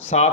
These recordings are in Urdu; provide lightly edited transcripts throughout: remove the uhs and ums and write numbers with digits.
7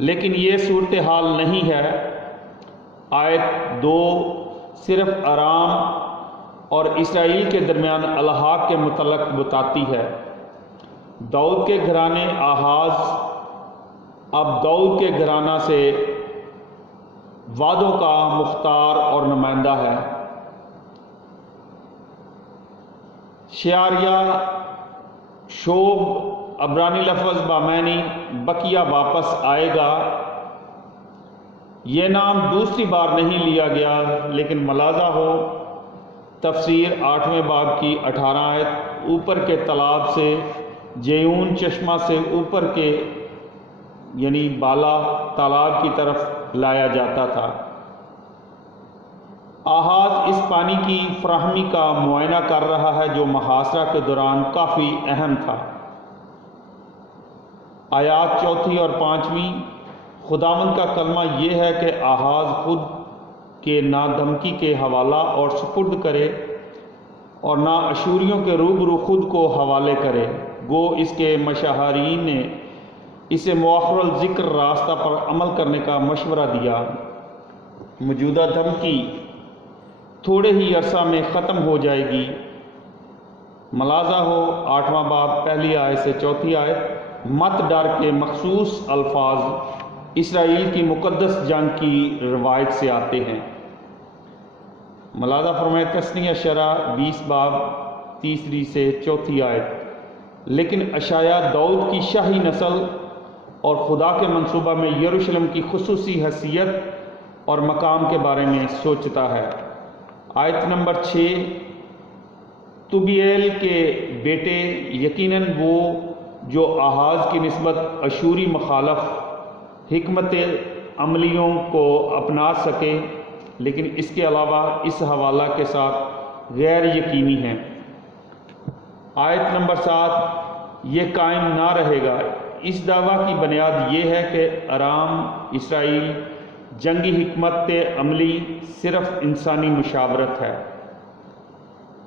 لیکن یہ صورتحال نہیں ہے۔ آیت 2 صرف ارام اور اسرائیل کے درمیان الحاق کے متعلق بتاتی ہے۔ داؤد کے گھرانے آحاز اب داؤد کے گھرانہ سے وعدوں کا مختار اور نمائندہ ہے۔ شعریہ شوب عبرانی لفظ بامینی بقیہ واپس آئے گا، یہ نام دوسری بار نہیں لیا گیا، لیکن ملاحظہ ہو تفسیر 8ویں باب کی 18 آیت، اوپر کے تالاب سے جیون چشمہ سے اوپر کے یعنی بالا تالاب کی طرف لایا جاتا تھا۔ آحاز اس پانی کی فراہمی کا معائنہ کر رہا ہے جو محاصرہ کے دوران کافی اہم تھا۔ آیات 4 اور 5، خداوند کا کلمہ یہ ہے کہ آحاز خود کے نہ دھمکی کے حوالہ اور سپرد کرے اور نہ اشوریوں کے روبرو خود کو حوالے کرے، گو اس کے مشاہرین نے اسے مؤخر الذکر راستہ پر عمل کرنے کا مشورہ دیا۔ موجودہ دھمکی تھوڑے ہی عرصہ میں ختم ہو جائے گی۔ ملاحظہ ہو 8واں باب پہلی آیت سے 4 آیت، مت ڈر کے مخصوص الفاظ اسرائیل کی مقدس جنگ کی روایت سے آتے ہیں۔ ملاحظہ فرمائے تثنیہ شرح 20 باب 3 سے 4 آیت، لیکن اشعیاء داؤد کی شاہی نسل اور خدا کے منصوبہ میں یروشلم کی خصوصی حیثیت اور مقام کے بارے میں سوچتا ہے۔ آیت نمبر 6، طوبیل کے بیٹے یقیناً وہ جو آحاز کی نسبت اشوری مخالف حکمت عملیوں کو اپنا سکے، لیکن اس کے علاوہ اس حوالہ کے ساتھ غیر یقینی ہیں۔ آیت نمبر 7، یہ قائم نہ رہے گا۔ اس دعویٰ کی بنیاد یہ ہے کہ ارام اسرائیل جنگی حکمت عملی صرف انسانی مشاورت ہے۔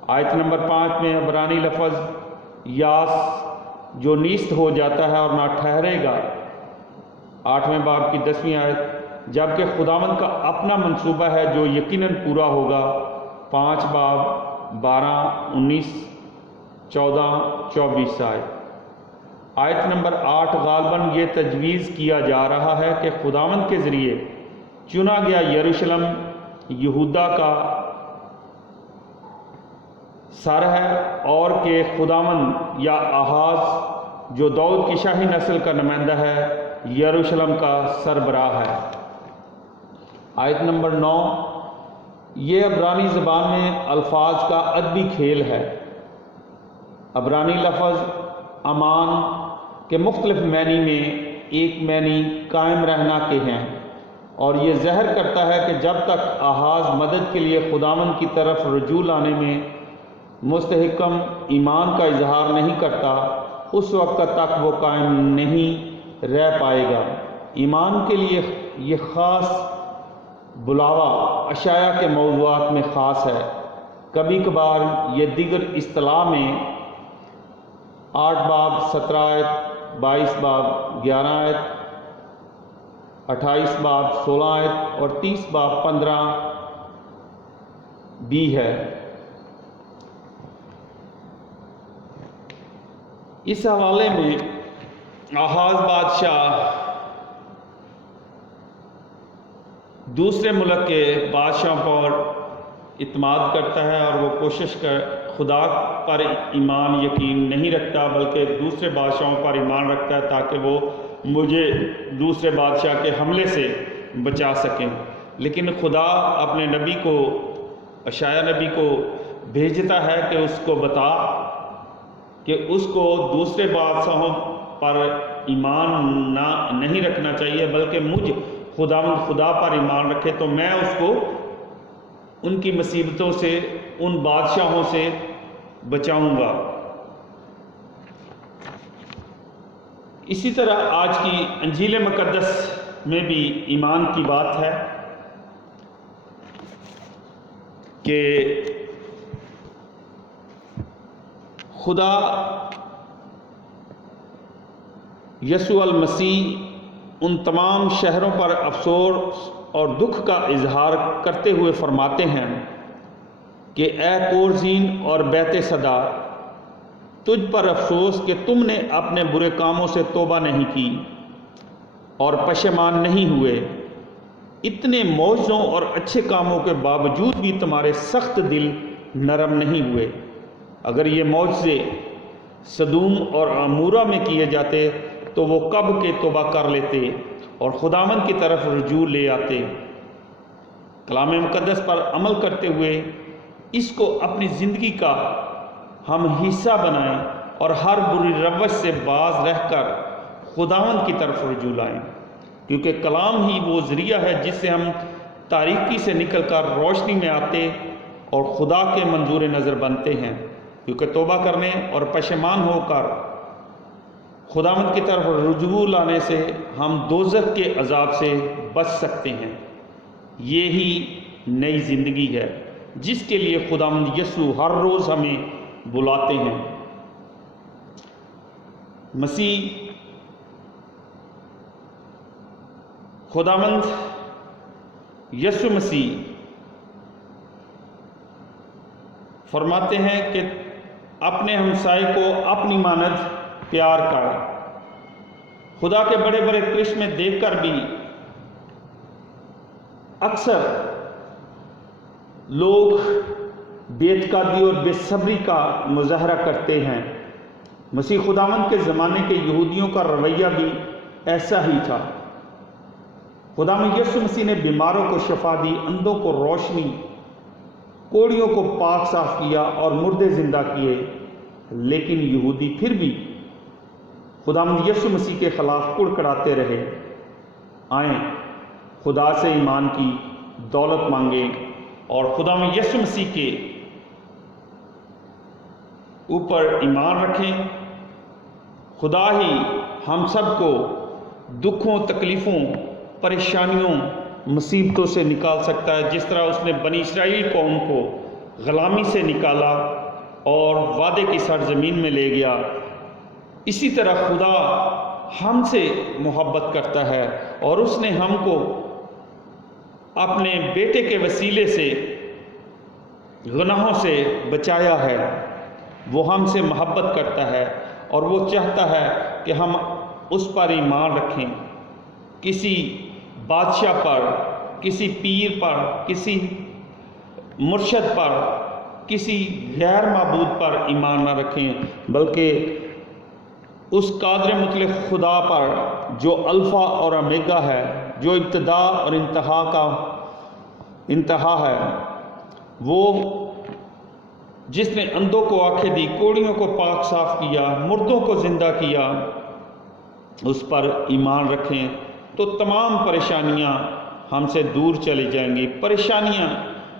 آیت نمبر 5 میں عبرانی لفظ یاس جو نیست ہو جاتا ہے اور نہ ٹھہرے گا، 8ویں باب کی 10ویں آیت، جبکہ خداوند کا اپنا منصوبہ ہے جو یقیناً پورا ہوگا، 5 باب 12، 19، 14، 24 آیت۔ آیت نمبر 8، غالباً یہ تجویز کیا جا رہا ہے کہ خداوند کے ذریعے چنا گیا یروشلم یہودا کا سر ہے، اور کہ خداوند یا آحاز جو داؤد کی شاہی نسل کا نمائندہ ہے یروشلم کا سربراہ ہے۔ آیت نمبر 9، یہ عبرانی زبان میں الفاظ کا ادبی کھیل ہے۔ عبرانی لفظ امان کے مختلف معنی میں ایک معنی قائم رہنا کے ہیں، اور یہ ظاہر کرتا ہے کہ جب تک آحاز مدد کے لیے خداوند کی طرف رجوع لانے میں مستحکم ایمان کا اظہار نہیں کرتا، اس وقت تک وہ قائم نہیں رہ پائے گا۔ ایمان کے لیے یہ خاص بلاوا اشعیاء کے موضوعات میں خاص ہے۔ کبھی کبھار یہ دیگر اصطلاح میں 8 باب 17 آیت، 22 باب 11 آیت، 28 باب 16 آیت اور 30 باب 15 بھی ہے۔ اس حوالے میں آحاز بادشاہ دوسرے ملک کے بادشاہوں پر اعتماد کرتا ہے، اور وہ کوشش کر خدا پر ایمان یقین نہیں رکھتا، بلکہ دوسرے بادشاہوں پر ایمان رکھتا ہے تاکہ وہ مجھے دوسرے بادشاہ کے حملے سے بچا سکیں۔ لیکن خدا اپنے نبی کو اشعیاء نبی کو بھیجتا ہے کہ اس کو بتا کہ اس کو دوسرے بادشاہوں پر ایمان نہیں رکھنا چاہیے، بلکہ مجھ خدا پر ایمان رکھے تو میں اس کو ان کی مصیبتوں سے، ان بادشاہوں سے بچاؤں گا۔ اسی طرح آج کی انجیل مقدس میں بھی ایمان کی بات ہے کہ خدا یسوع المسیح ان تمام شہروں پر افسوس اور دکھ کا اظہار کرتے ہوئے فرماتے ہیں کہ اے کورزین اور بیت صدا، تجھ پر افسوس کہ تم نے اپنے برے کاموں سے توبہ نہیں کی اور پشیمان نہیں ہوئے۔ اتنے معجزوں اور اچھے کاموں کے باوجود بھی تمہارے سخت دل نرم نہیں ہوئے۔ اگر یہ معجزے سدوم اور عمورہ میں کیے جاتے تو وہ کب کے توبہ کر لیتے اور خداوند کی طرف رجوع لے آتے۔ کلام مقدس پر عمل کرتے ہوئے اس کو اپنی زندگی کا ہم حصہ بنائیں اور ہر بری روش سے باز رہ کر خداوند کی طرف رجوع لائیں، کیونکہ کلام ہی وہ ذریعہ ہے جس سے ہم تاریکی سے نکل کر روشنی میں آتے اور خدا کے منظور نظر بنتے ہیں، کیونکہ توبہ کرنے اور پشیمان ہو کر خداوند کی طرف رجوع لانے سے ہم دوزخ کے عذاب سے بچ سکتے ہیں۔ یہی نئی زندگی ہے جس کے لیے خداوند یسوع ہر روز ہمیں بلاتے ہیں۔ مسیح خداوند یسوع مسیح فرماتے ہیں کہ اپنے ہمسائے کو اپنی مانند پیار کر۔ خدا کے بڑے بڑے کرشمے دیکھ کر بھی اکثر لوگ بے اعتقادی اور بے صبری کا مظاہرہ کرتے ہیں۔ مسیح خداوند کے زمانے کے یہودیوں کا رویہ بھی ایسا ہی تھا۔ خداوند یسوع مسیح نے بیماروں کو شفا دی، اندھوں کو روشنی، کوڑیوں کو پاک صاف کیا اور مردے زندہ کیے، لیکن یہودی پھر بھی خداوند یسوع مسیح کے خلاف کڑکڑاتے رہے۔ آئیں خدا سے ایمان کی دولت مانگیں اور خداوند یسوع مسیح کے اوپر ایمان رکھیں۔ خدا ہی ہم سب کو دکھوں، تکلیفوں، پریشانیوں، مصیبتوں سے نکال سکتا ہے، جس طرح اس نے بنی اسرائیل قوم کو غلامی سے نکالا اور وعدے کی سرزمین میں لے گیا۔ اسی طرح خدا ہم سے محبت کرتا ہے اور اس نے ہم کو اپنے بیٹے کے وسیلے سے گناہوں سے بچایا ہے۔ وہ ہم سے محبت کرتا ہے اور وہ چاہتا ہے کہ ہم اس پر ایمان رکھیں۔ کسی بادشاہ پر، کسی پیر پر، کسی مرشد پر، کسی غیر معبود پر ایمان نہ رکھیں، بلکہ اس قادر مطلق خدا پر جو الفا اور اومیگا ہے، جو ابتدا اور انتہا ہے، وہ جس نے اندھوں کو آنکھیں دی، کوڑیوں کو پاک صاف کیا، مردوں کو زندہ کیا، اس پر ایمان رکھیں تو تمام پریشانیاں ہم سے دور چلی جائیں گی۔ پریشانیاں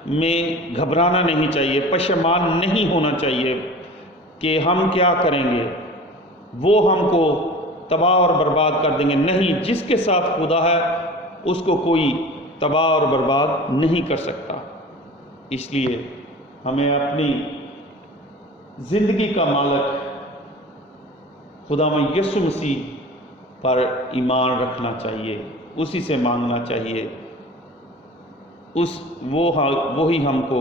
میں گھبرانا نہیں چاہیے، پشیمان نہیں ہونا چاہیے کہ ہم کیا کریں گے، وہ ہم کو تباہ اور برباد کر دیں گے۔ نہیں، جس کے ساتھ خدا ہے اس کو کوئی تباہ اور برباد نہیں کر سکتا۔ اس لیے ہمیں اپنی زندگی کا مالک خداوند یسوع مسیح پر ایمان رکھنا چاہیے، اسی سے مانگنا چاہیے۔ وہی ہم کو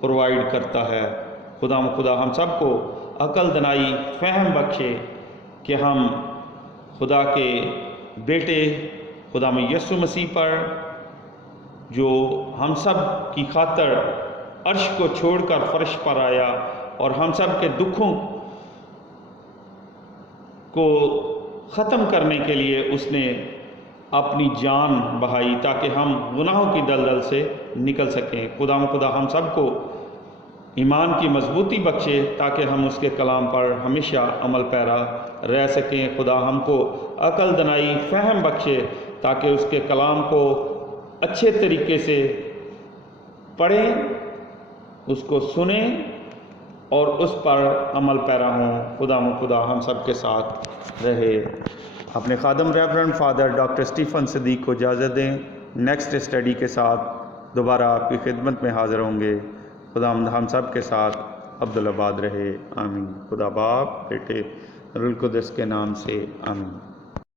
پرووائڈ کرتا ہے۔ خدا ہم سب کو عقل دانائی فہم بخشے کہ ہم خدا کے بیٹے خداوند یسوع مسیح پر، جو ہم سب کی خاطر عرش کو چھوڑ کر فرش پر آیا اور ہم سب کے دکھوں کو ختم کرنے کے لیے اس نے اپنی جان بہائی تاکہ ہم گناہوں کی دلدل سے نکل سکیں۔ خدا ہم سب کو ایمان کی مضبوطی بخشے تاکہ ہم اس کے کلام پر ہمیشہ عمل پیرا رہ سکیں۔ خدا ہم کو عقل دانائی فہم بخشے تاکہ اس کے کلام کو اچھے طریقے سے پڑھیں، اس کو سنیں اور اس پر عمل پیرا ہوں۔ خدا ہم سب کے ساتھ رہے۔ اپنے خادم ریورنڈ فادر ڈاکٹر اسٹیفن صدیق کو اجازت دیں۔ نیکسٹ اسٹڈی کے ساتھ دوبارہ آپ کی خدمت میں حاضر ہوں گے۔ خدا ہم سب کے ساتھ عبدالآباد رہے۔ آمین۔ خدا باپ، بیٹے، روح القدس کے نام سے آمین۔